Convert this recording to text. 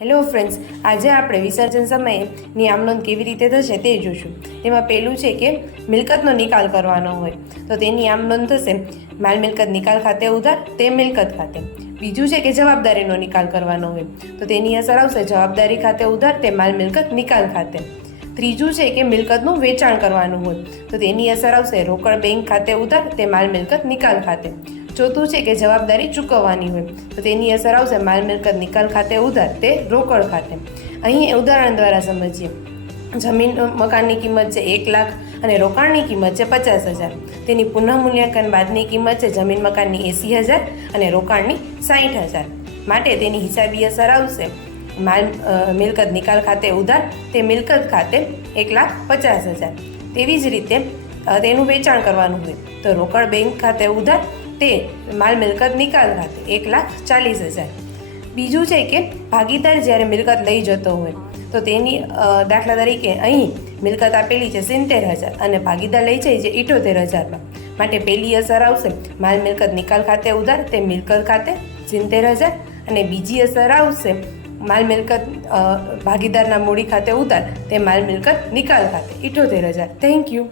Hello friends આજે આપણે વિસર્જન સમયે નિયમનોંધ કેવી રીતે થશે તે જોશું. તેમાં પહેલું છે કે મિલકતનો નિકાલ કરવાનો હોય. તો તે નિયમનોંધ થશે માલ મિલકત નિકાલ ખાતે ઉધાર, તે મિલકત ખાતે. બીજું છે કે જવાબદારીનો નિકાલ કરવાનો હોય. તો તેની અસર આવશે જવાબદારી ખાતે ઉધાર, તે માલ મિલકત નિકાલ ખાતે. ત્રીજું છે કે મિલકતનું વેચાણ કરવાનું હોય. તો તેની અસર આવશે રોકડ બેંક ખાતે ઉધાર, તે માલ મિલકત નિકાલ ખાતે. ચોથું છે કે જવાબદારી ચૂકવવાની હોય. તો તેની અસર આવશે માલ મિલકત નિકાલ ખાતે ઉધાર, તે રોકડ ખાતે. અહીં ઉદાહરણ દ્વારા સમજીએ. જમીન મકાનની કિંમત છે એક લાખ અને રોકાણની કિંમત છે પચાસ હજાર. તેની પુનઃમૂલ્યાંકન બાદની કિંમત છે જમીન મકાનની એંસી હજાર અને રોકાણની સાઠ હજાર. માટે તેની હિસાબી અસર આવશે. માલ મિલકત નિકાલ ખાતે ઉધાર, તે મિલકત ખાતે એક લાખ પચાસ હજાર. તેવી જ રીતે તેનું વેચાણ કરવાનું હોય. તો રોકડ બેંક ખાતે ઉધાર તે માલ મિલકત નિકાલ ખાતે એક લાખ ચાલીસ હજાર. બીજું છે કે ભાગીદાર જ્યારે મિલકત લઈ જતો હોય, તો તેની દાખલા તરીકે અહીં મિલકત આપેલી છે સિત્તેર હજાર અને ભાગીદાર લઈ જાય છે ઇઠોતેર હજારમાં. માટે પહેલી અસર આવશે, માલ મિલકત નિકાલ ખાતે ઉધાર, તે મિલકત ખાતે સિત્તેર હજાર અને બીજી અસર આવશે, માલ મિલકત ભાગીદારના મૂડી ખાતે ઉધાર, તે માલ મિલકત નિકાલ ખાતે ઇઠોતેર હજાર. Thank you